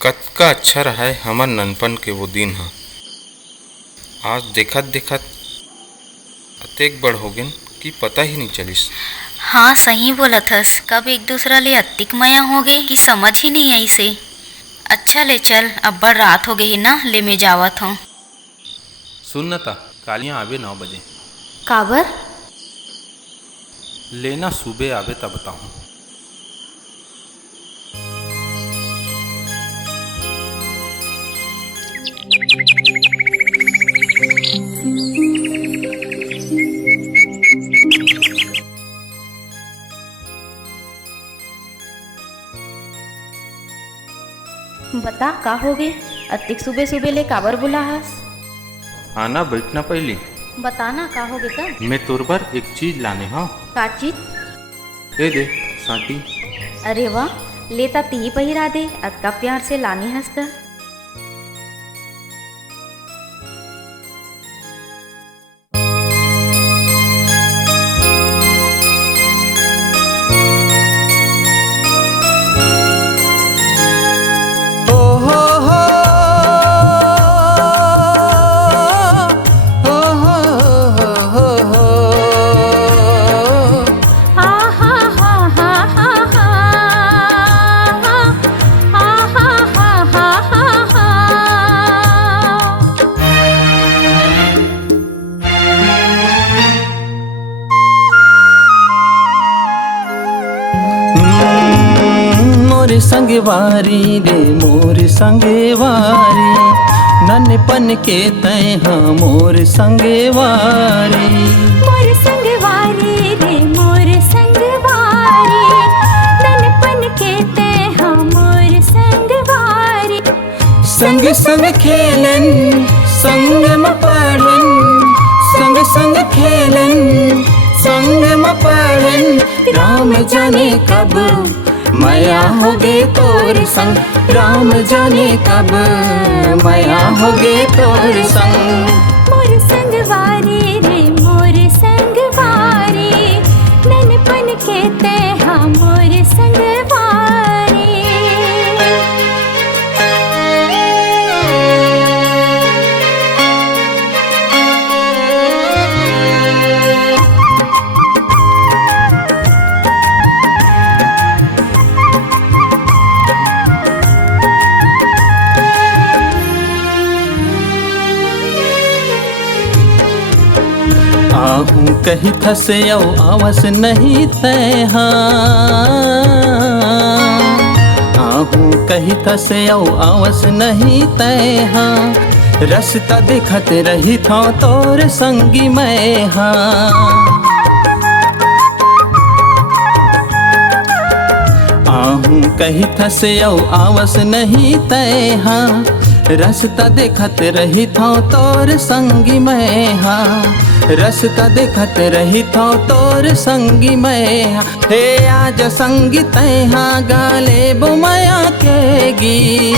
कतका अच्छा रहा है हमर ननपन के वो दिन ह। आज देखत देखत अतेक बड़ हो गेन कि पता ही नहीं चलिस। हाँ सही बोलत हस, कब एक दूसरा ले अत्तिक मया हो गए कि समझ ही नहीं आई से। अच्छा ले चल, अब बड़ रात हो गई ना, ले मैं जावत हूँ। सुन न ता, कालियाँ आवे 9 बजे। काबर? लेना सुबह आवे तब बताऊँ। बता का हो गए, अतिक सुबह सुबह ले काबर बुला हस? आना बैठना पहले। बताना का हो गए का? मैं तोर बर एक चीज लाने हाँ। का चीज? दे साटी। अरे वाह, लेता ती पहिरा दे, अतका प्यार से लानी हस त। मोर संगवारी रे मोर संगवारी, नन्नपन के तय हाँ मोर संगवारी। मोर संगवारी रे मोर संगवारी, नन्नपन के तय हाँ मोर संगवारी। संग संग खेलन संग म पढ़न, संग संग खेलन संग म पढ़न। राम जाने कब मया हो गे तोर संग, राम जाने कब मया हो गे तोर संग। मोर संगवारी रे मोर संगवारी, नन्नपन के तय हाँ मोर संगवारी। आहूँ कही थसे औ आवस नहीं तय हाँ, आहूँ कही थसे औ आवस नहीं तय हाँ। रस्ता देखत रही था तोर संगी मैं हाँ। आहूँ कही थसे औ आवस नहीं तय हाँ। रास्ता देखत रही था तोर संगी मैं हाँ। रास्ता देखत रही था तोर संगी मैं हाँ। हे आज संगी तय हाँ गाले बुमया के गीत,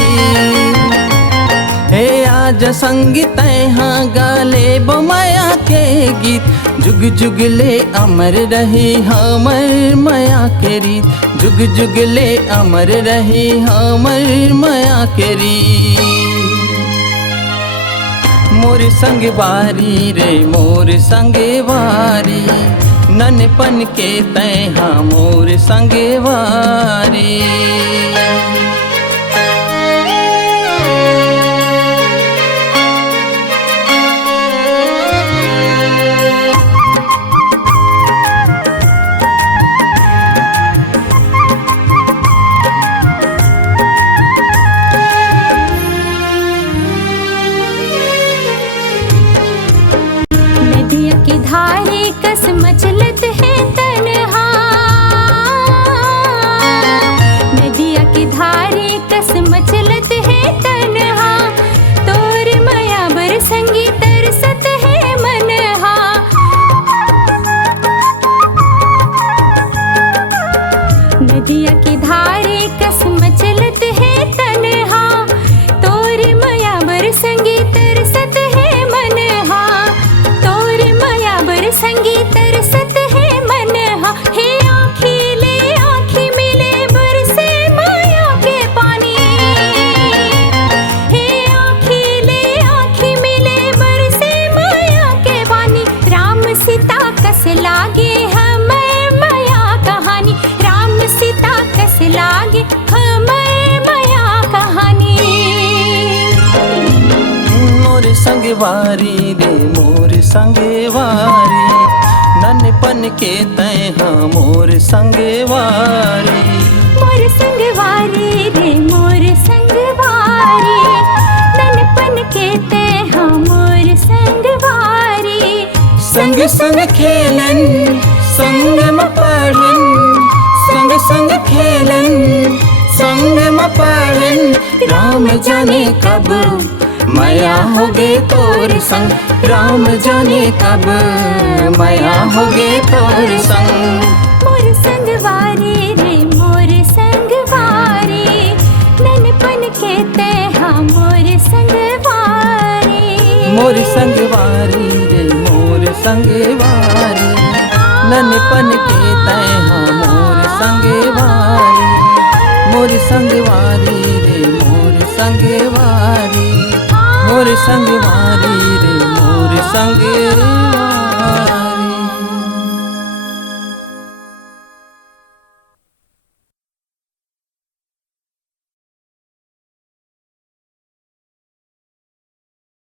हे आज संगी तय हाँ गाले बुमया के गीत। जुग जुग ले अमर रही हमर मया के रीत, जुग जुग ले अमर रही हमर मया के रीत। मोर संगवारी रे मोर संगवारी, नन्नपन के तय हाँ मोर संगवारी। की धारे कस मचलत है तन्हा, नदिया की धारे कस मचलत है तन्हा। तोर माया बर संगी तरसत है मनहा, नदिया की धारे कस मचलत है तन्हा। तोर माया बर संगी तरसत है मनहा, तोर माया बर संगी तरसत संगवारी रे मोर संगवारी, ननपन के तय हाँ मोर संगवारी। मोर संगवारी रे मोर संगवारी, ननपन के ते हाँ मोर संगवारी। संग संग खेलन संग म पढ़न, संग संग खेलन संग म पढ़न, राम जाने कब माया होगे तोर संग, राम जाने कब माया होगे तोर संग। मोर संगवारी रे मोर संगवारी, ननपन के ते हाँ मोर संगवारी। मोर संगवारी रे मोर संगवारी, ननपन के तय हाँ मोर संगवारी। मोर संगवारी रे मोर संगवारी, मोर संगवारी रे मोर संगवारी।